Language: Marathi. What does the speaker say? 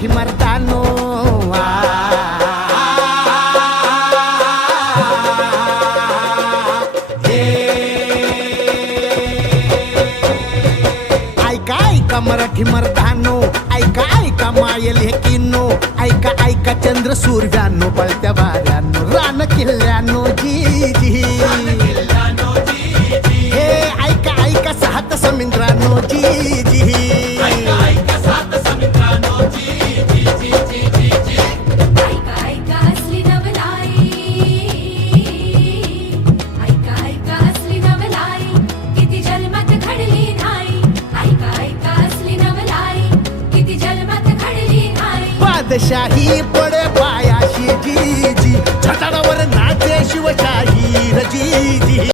मराठी मर्दानो ऐका ऐका मराठी मर्दानो ऐका ऐका मायल हे किन्नो ऐका ऐका चंद्र सूर्यानो पळत्या वाऱ्यानो रान किल्ल्यानो जी जी हे ऐका ऐका सात समुद्रानो जी जी बादशाही